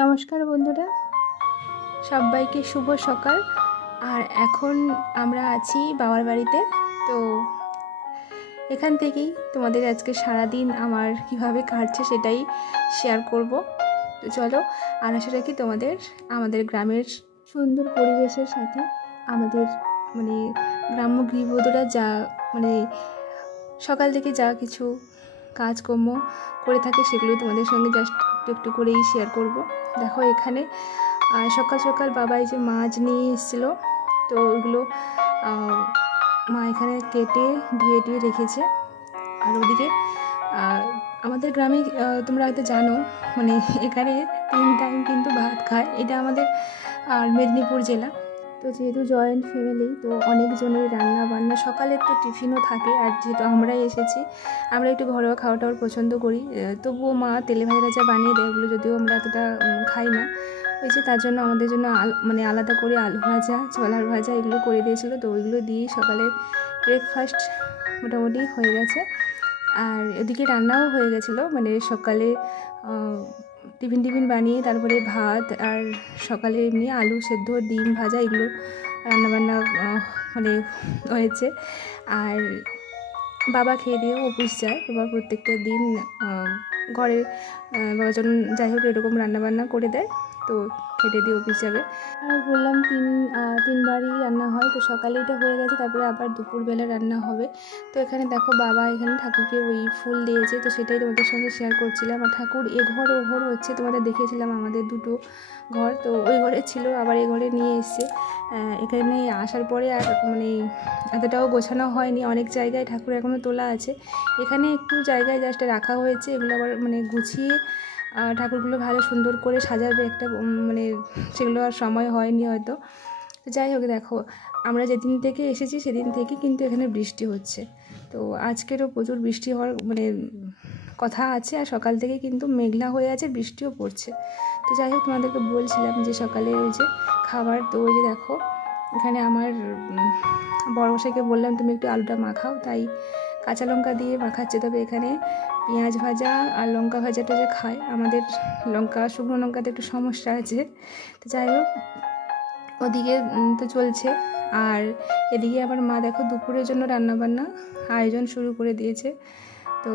নমস্কার বন্ধুরা, সবাইকে শুভ সকাল। আর এখন আমরা আছি বাবার বাড়িতে। তো এখান থেকেই তোমাদের আজকে সারাদিন আমার কিভাবে কাটছে সেটাই শেয়ার করব। তো চলো, আর আশা রাখি আমাদের গ্রামের সুন্দর পরিবেশের সাথে আমাদের গ্রাম্য গৃহবধূরা যা সকাল থেকে যা কিছু কাজকর্ম করে থাকে সেগুলো তোমাদের সঙ্গে জাস্ট একটু করেই শেয়ার করব। দেখো, এখানে সকাল সকাল বাবা এই যে মাছ নিয়ে এসেছিলো, তো ওইগুলো মা এখানে কেটে ধুয়ে রেখেছে। আর ওদিকে আমাদের গ্রামে তোমরা হয়তো জানো, এখানে 3 টাইম কিন্তু ভাত খায়। এটা আমাদের মেদিনীপুর জেলা। তো যেহেতু জয়েন্ট ফ্যামিলি, তো অনেকজনের রান্না বান্না, সকালের তো টিফিনও থাকে। আর যেহেতু আমরাই এসেছি, আমরা একটু ঘরোয়া খাওয়া টাওয়ার পছন্দ করি। তবুও মা তেলে ভাজা বানিয়ে দেয়, ওগুলো যদিও আমরা এতটা খাই না। ওই যে তার জন্য আমাদের জন্য আলাদা করে আলু ভাজা, ছোলার ভাজা এগুলো করে দিয়েছিলো। তো ওইগুলো দিয়েই সকালে ব্রেকফাস্ট মোটামুটি হয়ে গেছে। আর এদিকে রান্নাও হয়ে গেছিলো, সকালে টিফিন বানিয়ে তারপরে ভাত, আর সকালে এমনি আলু সেদ্ধ, ডিম ভাজা এগুলো রান্নাবান্না হয়েছে। আর বাবা খেয়ে দিয়ে অফিস যায়। বাবা প্রত্যেকটা দিন ঘরে বাবার জন্য যাই হোক এরকম রান্নাবান্না করে দেয়, তো খেটে দিয়ে অফিস যাবে। আর বললাম তিনবারই রান্না হয়। তো সকালে এটা হয়ে গেছে, তারপরে আবার দুপুরবেলা রান্না হবে। তো এখানে দেখো, বাবা এখানে ঠাকুরকে ওই ফুল দিয়েছে, তো সেটাই তোমাদের সঙ্গে শেয়ার করছিলাম। আর ঠাকুর এ ঘর ও ঘর হচ্ছে, তোমাদের দেখিয়েছিলাম আমাদের 2টো ঘর। তো ওই ঘরে ছিল, আবার এই ঘরে নিয়ে এসছে। এখানে আসার পরে আর এতটাও গোছানো হয়নি। অনেক জায়গায় ঠাকুর এখনও তোলা আছে, এখানে একটু জায়গায় জাস্ট রাখা হয়েছে। এগুলো আবার গুছিয়ে ঠাকুরগুলো ভালো সুন্দর করে সাজাবে একটা, সেগুলো আর সময় হয়নি হয়তো। তো যাই হোক, দেখো আমরা যেদিন থেকে এসেছি সেদিন থেকে কিন্তু এখানে বৃষ্টি হচ্ছে। তো আজকেরও প্রচুর বৃষ্টি হওয়ার কথা আছে। আর সকাল থেকে কিন্তু মেঘলা হয়ে আছে, বৃষ্টিও পড়ছে। তো যাই হোক, তোমাদেরকে বলছিলাম যে সকালে ওই যে খাবার। তো ওই যে দেখো, এখানে আমার বড় মশাইকে বললাম তুমি একটু আলুটা মাখাও, তাই কাঁচা লঙ্কা দিয়ে মাখাচ্ছে। তবে এখানে পেঁয়াজ ভাজা আর লঙ্কা ভাজাটা যে খায়, আমাদের শুকনো লঙ্কাতে একটু সমস্যা আছে। তো যাই হোক, ওদিকে তো চলছে। আর এদিকে আবার মা দেখো দুপুরের জন্য রান্নাবান্না আয়োজন শুরু করে দিয়েছে। তো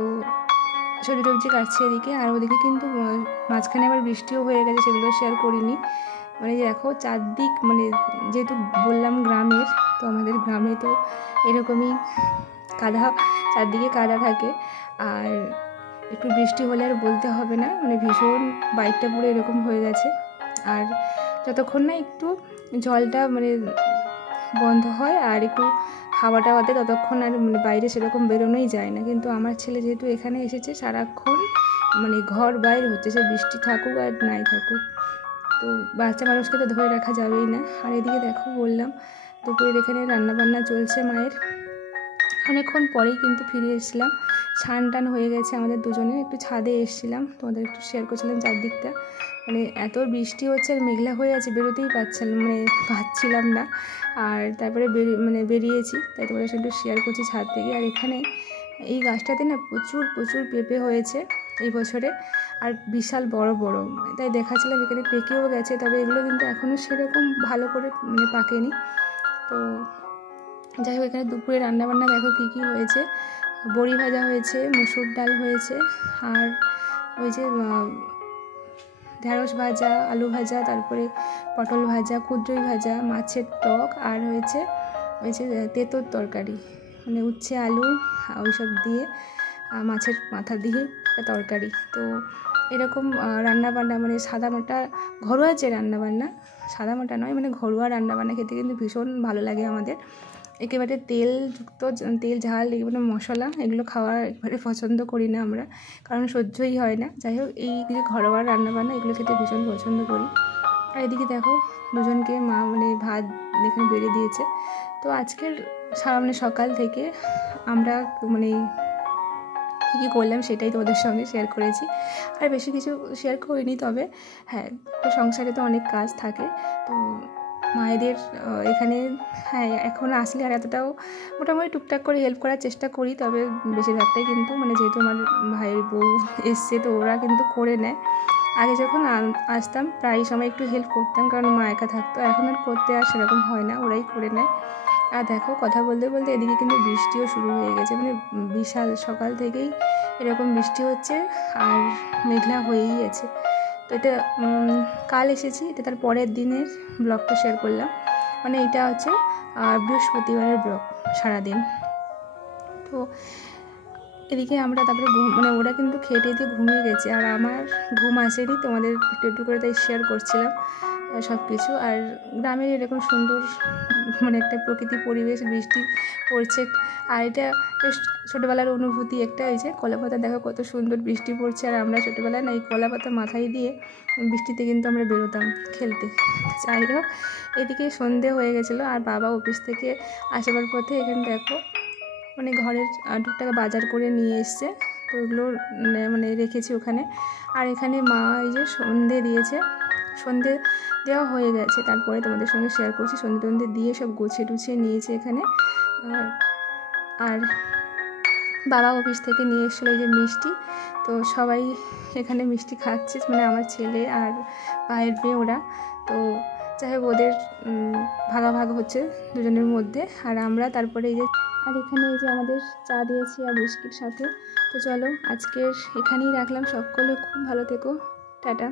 সবজি কাটছে এদিকে। আর ওদিকে কিন্তু মাঝখানে আবার বৃষ্টিও হয়ে গেছে, সেগুলো শেয়ার করিনি। দেখো চারদিক, যেহেতু বললাম গ্রামের, তো আমাদের গ্রামে তো এরকমই কাদা, চারদিকে কাদা থাকে। আর একটু বৃষ্টি হলে আর বলতে হবে না, ভীষণ বাইকটা পুরো এরকম হয়ে গেছে। আর যতক্ষণ না একটু জলটা বন্ধ হয় আর একটু হাওয়াটা বাদে, ততক্ষণ আর বাইরে সেরকম বেরোনোই যায় না। কিন্তু আমার ছেলে যেহেতু এখানে এসেছে, সারাক্ষণ ঘর বাইরে হচ্ছে, সে বৃষ্টি থাকুক আর নাই থাকুক। তো বাচ্চা মানুষকে তো ধরে রাখা যাবেই না। আর এদিকে দেখো, বললাম দুপুরের এখানে রান্নাবান্না চলছে মায়ের। অনেকক্ষণ পরেই কিন্তু ফিরে এসেছিলাম, স্নান টান হয়ে গেছে আমাদের দুজনে। একটু ছাদে এসেছিলাম, তোমাদের একটু শেয়ার করছিলাম চারদিকটা। এত বৃষ্টি হচ্ছে আর মেঘলা হয়ে আছে, বেরোতেই পাচ্ছিলাম না। আর তারপরে বেরিয়েছি, তাই তোমাদের সাথে একটু শেয়ার করছি ছাদ থেকে। আর এখানে এই গাছটাতে না প্রচুর পেঁপে হয়েছে এই বছরে, আর বিশাল বড় বড়। তাই দেখাচ্ছিলাম, এখানে পেকেও গেছে, তবে এগুলো কিন্তু এখনও সেরকম ভালো করে পাকেনি। তো যাই হোক, এখানে দুপুরে রান্নাবান্না দেখো কী হয়েছে। বড়ি ভাজা হয়েছে, মুসুর ডাল হয়েছে, আর ওই যে ঢেঁড়স ভাজা, আলু ভাজা, তারপরে পটল ভাজা, কুঁদরুই ভাজা, মাছের টক, আর হয়েছে ওই যে তেঁতোর তরকারি, উচ্ছে আলু ওইসব দিয়ে মাছের মাথা দিয়ে তরকারি। তো এরকম রান্নাবান্না, সাদামাটা ঘরোয়া যে রান্নাবান্না, সাদামাটা নয়, ঘরোয়া রান্নাবান্না খেতে কিন্তু ভীষণ ভালো লাগে আমাদের। একেবারে তেল ঝাল এগুলো মশলা এগুলো খাওয়া একেবারে পছন্দ করি না আমরা, কারণ সহ্যই হয় না। যাই হোক, এই যে ঘরোয়া রান্নাবান্না এগুলো খেতে ভীষণ পছন্দ করি। আর এদিকে দেখো, দুজনকে মা ভাত এখানে বেড়ে দিয়েছে। তো আজকের সকাল থেকে আমরা কী করলাম সেটাই তোমাদের সঙ্গে শেয়ার করেছি। আর বেশি কিছু শেয়ার করিনি, তবে হ্যাঁ, সংসারে তো অনেক কাজ থাকে। তো মায়েদের এখানে এখন আসলে আর এতটাও মোটামুটি টুকটাক করে হেল্প করার চেষ্টা করি, তবে বেশিরভাগটাই কিন্তু যেহেতু আমার ভাইয়ের বউ এসছে, তো ওরা কিন্তু করে নেয়। আগে যখন আসতাম প্রায় সময় একটু হেল্প করতাম, কারণ মা একা থাকতো। এখন আর করতে আর সেরকম হয় না, ওরাই করে নেয়। আর দেখো কথা বলতে বলতে এদিকে কিন্তু বৃষ্টিও শুরু হয়ে গেছে, মানে বিশাল সকাল থেকেই এরকম বৃষ্টি হচ্ছে আর মেঘলা হয়েই আছে। তো এটা কাল এসেছি, এটা তার পরের দিনের ব্লগটা শেয়ার করলাম। মানে এটা হচ্ছে বৃহস্পতিবারের ব্লগ সারাদিন। তো এদিকে আমরা তারপরে মানে ওরা কিন্তু খেটে দিয়ে ঘুমিয়ে গেছে, আর আমার ঘুম আসেনি, তোমাদের একটু একটু করে তাই শেয়ার করছিলাম সব কিছু। আর গ্রামের এরকম সুন্দর মানে একটা প্রকৃতি পরিবেশ, বৃষ্টি পড়ছে, আর এটা বেশ ছোটোবেলার অনুভূতি একটা। এই যে কলাপাতা দেখো কত সুন্দর বৃষ্টি পড়ছে, আর আমরা ছোটোবেলায় না এই কলাপাতা মাথায় দিয়ে বৃষ্টিতে কিন্তু আমরা বেরোতাম খেলতে। যাই হোক, এদিকে সন্ধে হয়ে গেছিলো, আর বাবা অফিস থেকে আসবার পথে এখানে দেখো মানে ঘরের টুকটাক বাজার করে নিয়ে এসছে, তো ওগুলো মানে রেখেছি ওখানে। আর এখানে মা এই যে সন্ধে দিয়েছে, সন্ধে দেওয়া হয়ে গেছে, তারপরে তোমাদের সঙ্গে শেয়ার করছি। সন্ধে টন্ধে দিয়ে সব গুছিয়ে টুছিয়ে নিয়েছে এখানে। আর বাবা অফিস থেকে নিয়ে এসেছিলো এই যে মিষ্টি, তো সবাই এখানে মিষ্টি খাচ্ছে, মানে আমার ছেলে আর ভাইয়ের মেয়ে ওরা। তো যাই হোক, ওদের ভাগাভাগ হচ্ছে দুজনের মধ্যে, আর আমরা তারপরে এই যে, আর এখানে এই যে আমাদের চা দিয়েছি আর বিস্কিট সাথে। তো চলো আজকের এখানেই রাখলাম, সকলে খুব ভালো থেকো, টাটা।